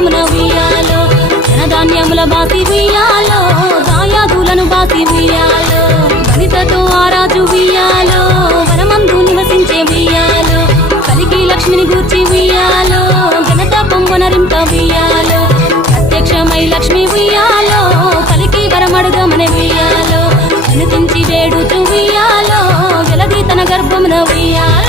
తరగని శోకమున ఉయ్యాలో జనధాన్యముల బాసి ఉయ్యాలో దాయాదులను బాసి ఉయ్యాలో వనితతో ఆరాజు ఉయ్యాలో వనమందు నివసించే ఉయ్యాలో కలికి లక్ష్మిని గూర్చి ఉయ్యాలో ఘనత పొంగనరింప ఉయ్యాలో ప్రత్యక్షమై లక్ష్మి ఉయ్యాలో కలికి వరమడుగమని ఉయ్యాలో వినిపించి వేడుచు ఉయ్యాలో జలది తన గర్భమున ఉయ్యాలో.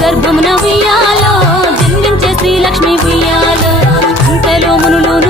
గర్భమున ఉయ్యాలో జన్మించే శ్రీలక్ష్మి ఉయ్యాలో అంతలో మునులోను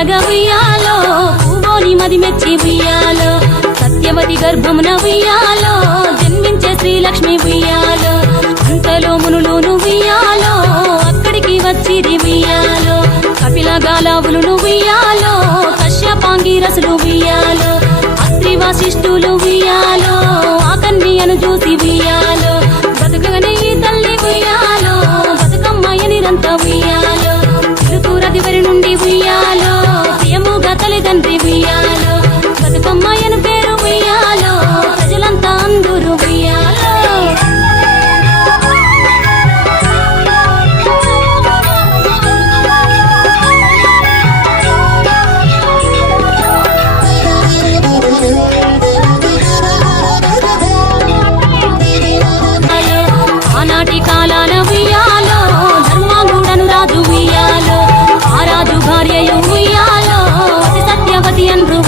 పుట్టమని ఉయ్యాలో భూమోని మది మెచ్చి ఉయ్యాలో సత్యవతి గర్భమున ఉయ్యాలో జన్మించే శ్రీలక్ష్మి ఉయ్యాలో అంతలో మునులోను ఉయ్యాలో అక్కడికి వచ్చి ఉయ్యాలో కపిల గాలావులు ఉయ్యాలో కశ్యపాంగి రసులు ఉయ్యాలో అస్త్రి వాసిష్ఠులు ఉయ్యాలో ఆ కన్యను చూసి ఉయ్యాలో బతుకగనే తల్లి ఉయ్యాలో என்று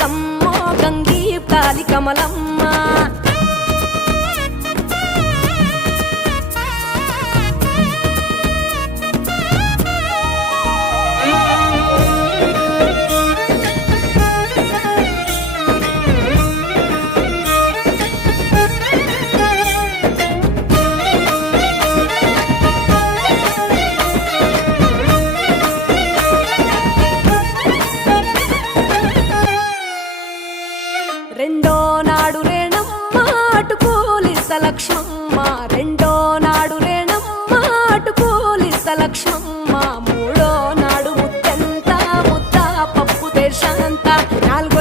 కమ్మ గంగీ కాలి కమలం.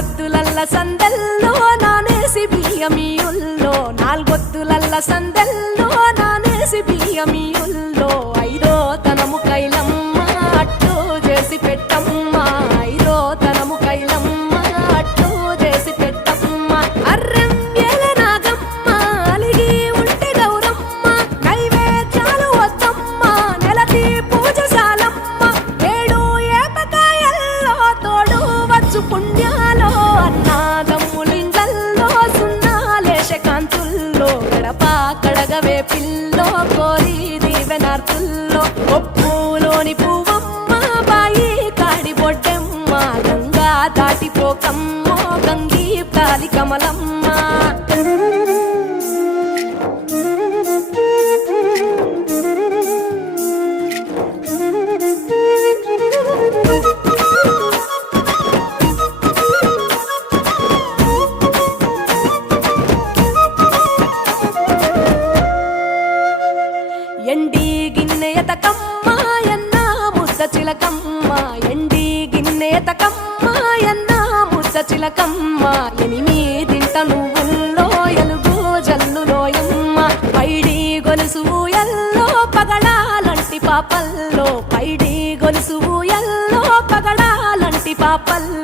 నాలుగొత్తులల్ల సందెల్లో నానేసి బియ్యమియుల్లో. నాలుగొత్తులల్ల సందెల్లో నానేసి బియ్యమియు చిల్లో కోరి దీవెనార్థుల్లో ఒప్పులోని పువ్వమ్మ బాయి కాడి బొడ్డెమ్మ గంగా దాటిపోకమ్మ గంగీ కాలి కమలమ్మ. చిలకమ్మ ఎనిమిదింట నువ్వుల్లో ఎలుగు జల్లులోయమ్మ పైడి గొలుసు ఎల్లో పగడాలంటి పాపల్లో పైడి గొలుసు ఎల్లో పగడాలంటి పాపల్లో.